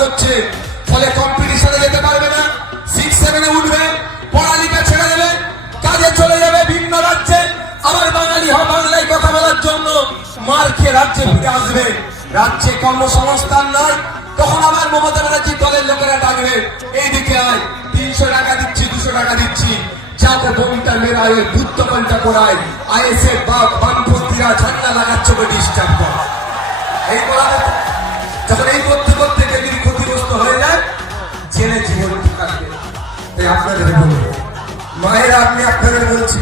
করছে, ফলে কম্পিটিশনে যেতে পারবে না, 6-7-এ উঠবে, পড়ালেখা ছেড়ে দেবে, কাজে চলে যাবে ভিন্ন রাজ্যে, আবার বাঙালি বাংলায় কথা বলার জন্য মার খেয়ে রাজ্যে ফিরে আসবে। রাজ্যে কর্মসংস্থান নয়, তখন আবার মমতা ব্যানার্জি দলের লোকেরা ডাকবে, এইদিকে আয়, 300 টাকা দিচ্ছি, 200 টাকা দিচ্ছি, যাতে বমিটা মেরায়, বুদ্ধ পাল্টা করায়, আইএসএফ বা বামপন্থীরা ঝান্ডা লাগাচ্ছে ডিস্টার্ব করে। এই বলাতে যখন এই করতে করতে যদি ক্ষতিগ্রস্ত হয়ে যায়, জেলে জীবন থাকবে। তাই আপনাদের বলবো, মায়েরা, আপনি আপনাদের বলছি,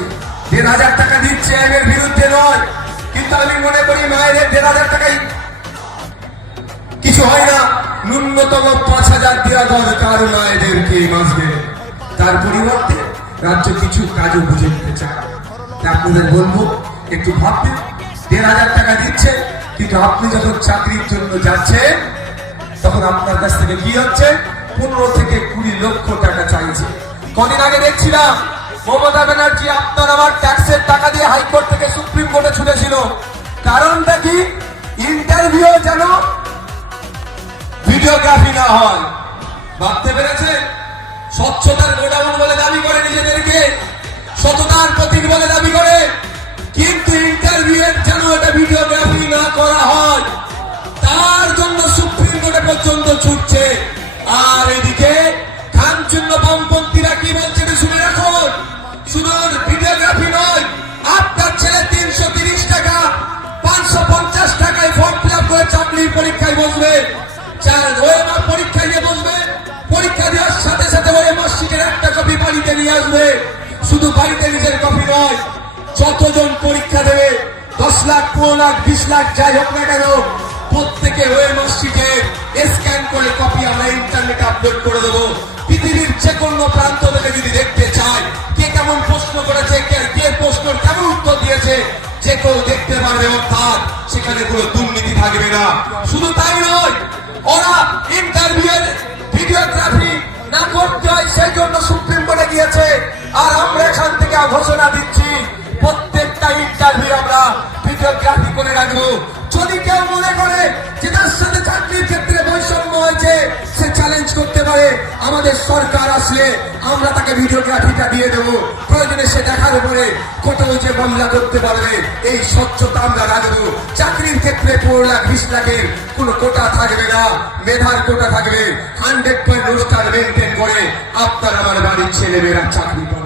1,500 টাকা দিচ্ছে এর বিরুদ্ধে নয়, কিন্তু আমি মনে করি মায়ের 1,500 টাকাই কিছু হয় না, ন্যূনতম 5,000 দেওয়া দরকার মায়েদেরকে মাসবে। তার পরিবর্তে রাজ্য কিছু কাজও বুঝে নিতে চায়। আপনাদের বলবো, একটু ভাববেন, 1,500 টাকা দিচ্ছে, কিন্তু আপনি যখন চাকরির জন্য যাচ্ছেন তখন আপনার কাছ থেকে কি হচ্ছে, 15 থেকে 20 লক্ষ টাকা চাইছে। কদিন আগে দেখছিলাম মমতা ব্যানার্জি আপনার আমার ট্যাক্সের টাকা দিয়ে হাইকোর্ট থেকে সুপ্রিম কোর্টে ছুটেছিল। কারণটা কি? ইন্টারভিউ যেন ভিডিওগ্রাফি না হয়। ভাবতে পেরেছে? স্বচ্ছতার গোডাউন বলে দাবি করে নিজেদেরকে, সততার প্রতীক বলে দাবি করে, কিন্তু ইন্টারভিউয়ের যেন এটা ভিডিওগ্রাফি না করা হয় তার জন্য সুপ্রিম কোর্টে পর্যন্ত ছুটছে। আর এদিকে খানচূন্য বামপন্থীরা কি বলছে শুনে রাখুন, শুনুন, ভিডিওগ্রাফি নয়, আপনার ছেলে 330 টাকা 550 টাকায় ফর্ম ফিল আপ করে চাকরির পরীক্ষায় বসবে, ওএমআর পরীক্ষায় নিয়ে বসবে, পরীক্ষা দেওয়ার সাথে সাথে ওএমআর শিটের একটা কপি বাড়িতে নিয়ে আসবে। শুধু বাড়িতে নিজের কপি নয়, যতজন পরীক্ষা দেবে 10 লাখ 15 লাখ 20 লাখ যাই হোক না কেন, প্রত্যেকে ওএমআর শিটে স্ক্যান করে কপি আমরা ইন্টারনেটে আপলোড করে দেবো। পৃথিবীর যে কোনো প্রান্ত থেকে যদি দেখতে চায় কে কেমন প্রশ্ন করেছে, কে প্রশ্ন কেমন উত্তর দিয়েছে, যে কেউ দেখতে পারবে, অর্থাৎ সেখানে কোনো দুর্নীতি থাকবে না। শুধু তাই নয়, ওরা ইন্টারভিউয়ের ভিডিওগ্রাফি না করতে হয় সেই জন্য সুপ্রিম কোর্টে গিয়েছে। আর আমরা এখান থেকে ঘোষণা দিচ্ছি, প্রত্যেকটা ইন্টারভিউ আমরা ভিডিওগ্রাফি করে রাখবো। যদি কেউ মনে করে যে তার সাথে চাকরির ক্ষেত্রে বৈষম্য হয়েছে, সে চ্যালেঞ্জ করতে পারে, আমাদের সরকার আসলে আমরা তাকে ভিডিওগ্রাফিটা দিয়ে দেবো। প্রয়োজনে সে দেখার উপরে কোর্টেও যে মামলা করতে পারবে। এই স্বচ্ছতা আমরা রাখবো। চাকরির ক্ষেত্রে 15 লাখ 20 লাখের কোনো কোটা থাকবে না, মেধার কোটা থাকবে। 100% রোস্টার মেনটেন করে আপনার আমার বাড়ির ছেলেমেয়েরা চাকরি পাবে।